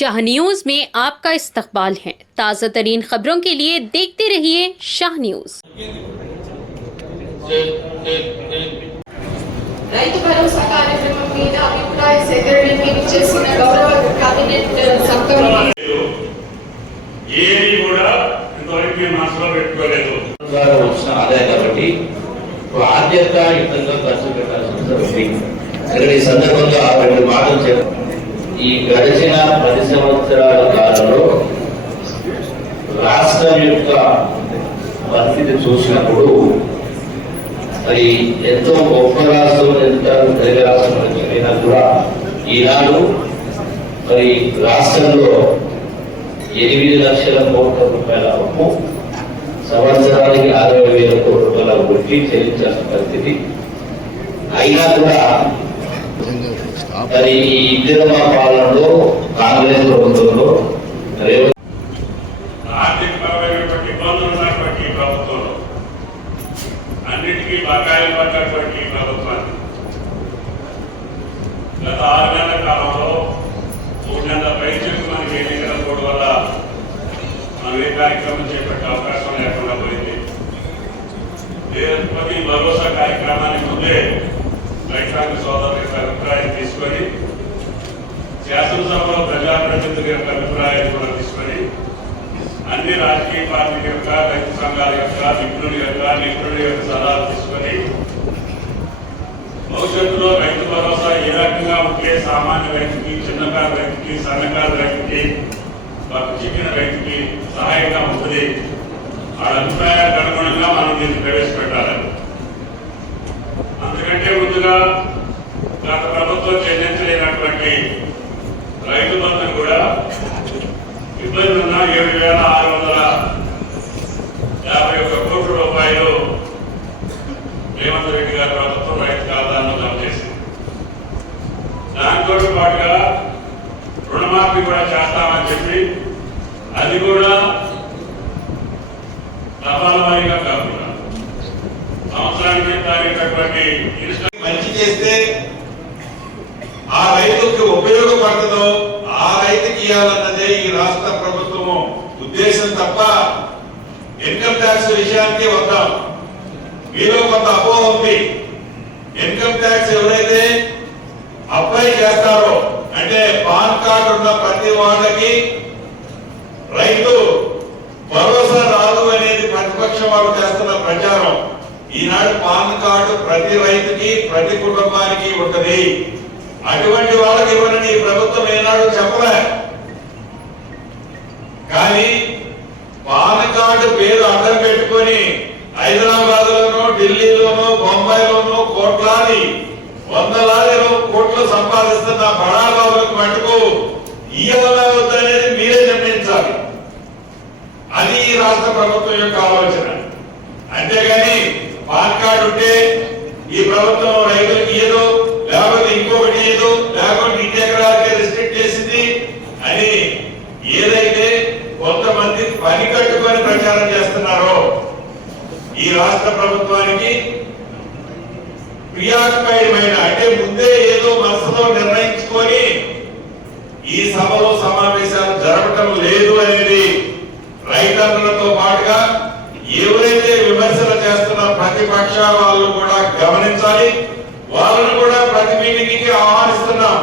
Shah news में आपका इस्तकबाल है। ताज़ा तरीन खबरों के लिए देखते रहिए शाह न्यूज। రైతు భరోసా కార్యక్రమం మీద అభిప్రాయ సేకరణకి చేసిన గౌరవ కేబినెట్ సభ్యులు ఏది కూడా ఇంతవరకు మనసులో పెట్టుకోలేదు. వచ్చిన ఆదాయం కాబట్టి బాధ్యతాయుతంగా ఖర్చు పెట్టాల్సిన అవసరం ఉంది. ఇక్కడ ఈ సందర్భంగా రెండు మాటలు చెప్పారు. ఈ గడిచిన 10 సంవత్సరాల కాలంలో రాష్ట్రం యొక్క పరిస్థితి చూసినప్పుడు మరి ఎంతో గొప్ప రాష్ట్రం, ఎంత తెలుగు రాష్ట్రం అయినా కూడా ఈనాడు మరి రాష్ట్రంలో 8 లక్షల కోట్ల రూపాయల అప్పు, సంవత్సరానికి 60,000 కోట్ల రూపాయల వడ్డీ చెల్లించాల్సిన పరిస్థితి. అయినా కూడా మరి ఈ ఇందిరమ్మ పాలనలో కాంగ్రెస్ ప్రభుత్వంలో ఆర్థికపరమైనటువంటి ఇబ్బందులు ఉన్నటువంటి ప్రభుత్వంలో అన్నిటికీ బకాయిలు పడ్డటువంటి ప్రభుత్వాన్ని గత 6 నెలల కాలంలో 3 నెలల పైచలకు మనకి ఎన్నికల కోడ్ వల్ల మనం ఏ కార్యక్రమం చేపట్టే అవకాశం లేకుండా పోయింది. ప్రతి భరోసా కార్యక్రమానికి ముందే రైతాంగ సోదరుల యొక్క అభిప్రాయం తీసుకొని, శాసనసభలో ప్రజాప్రతినిధుల యొక్క అభిప్రాయాలు కూడా తీసుకొని, అన్ని రాజకీయ పార్టీల యొక్క, రైతు సంఘాల యొక్క, నిపుణుల యొక్క సలహాలు తీసుకొని భవిష్యత్తులో రైతు భరోసా ఏ రకంగా ఉంటే సామాన్య రైతుకి, చిన్నకారు రైతుకి, సన్నకారు రైతుకి, చిక్కిన రైతుకి సహాయంగా ఉంటుంది. వాళ్ళ అభిప్రాయాలకు అనుగుణంగా మనం దీన్ని ప్రవేశపెట్టాలి. అంతకంటే ముందుగా గత ప్రభుత్వం చెల్లించలేనటువంటి రైతు బంధు కూడా ఇబ్బంది ఉన్న 7,651 కోట్ల రూపాయలు రేవంత్ రెడ్డి గారి ప్రభుత్వం రైతు ఖాతాను జమ చేసింది. దాంతో పాటుగా రుణమాఫీ కూడా చేస్తామని చెప్పి అది కూడా దఫాల వారీగా కాకుండా సంవత్సరానికి తారీఖటువంటి మంచి చేస్తే ఆ రైతుకి ఉపయోగపడుతుందో ఆ రైతుకి ఇవ్వాలన్నదే ఈ రాష్ట్ర ప్రభుత్వం ఉద్దేశం తప్ప ఇన్కమ్ ట్యాక్స్ విషయానికి వద్దాం. మీలో కొంత అపోహ ఉంది. ఇన్కమ్ ట్యాక్స్ ఎవరైతే అప్లై చేస్తారో అంటే పాన్ కార్డు ఉన్న ప్రతి వాళ్ళకి రైతు భరోసా రాదు అనేది ప్రతిపక్షం వాళ్ళు చేస్తున్న ప్రచారం. ఈనాడు పాన్ కార్డు ప్రతి రైతుకి, ప్రతి కుటుంబానికి ఉంటది. అటువంటి వాళ్ళకి ఇవ్వనని ఈ ప్రభుత్వం ఏనాడు చెప్పలే. కానీ పాన్ కార్డు పేరు అడ్డం పెట్టుకొని హైదరాబాద్ లోనో, ఢిల్లీలోనో, బొంబాయిలోనో కోట్లాది, వందలాది కోట్లు సంపాదిస్తున్న బడాబాబులకు మటుకు ఇవ్వాలా వద్దనేది మీరే నిర్ణయించాలి. అది ఈ రాష్ట్ర ప్రభుత్వం యొక్క ఆలోచన. అంతేగాని పాన్ కార్డు ఉంటే ఈ ప్రభుత్వం రైతులకు ఏదో, లేకపోతే ఇంకొకటి ఏదో, లేకపోతే 2 ఎకరాలకే రిస్ట్రిక్ట్ చేసింది అని ఏదైతే కొంతమంది పని కట్టుకొని ప్రచారం చేస్తున్నారో ఈ రాష్ట్ర ప్రభుత్వానికి ప్రియాస్పైడమైన, అంటే ముందే ఏదో మనసులో నిర్ణయించుకొని ఈ సభలో సమావేశాలు జరగటం లేదు అనేది రైతన్నలతో పాటుగా ఎవరైతే విమర్శలు చేస్తున్న ప్రతిపక్ష వాళ్ళు కూడా గమనించాలి. వాళ్ళను కూడా ప్రతి మీటింగ్కి ఆహ్వానిస్తున్నాం.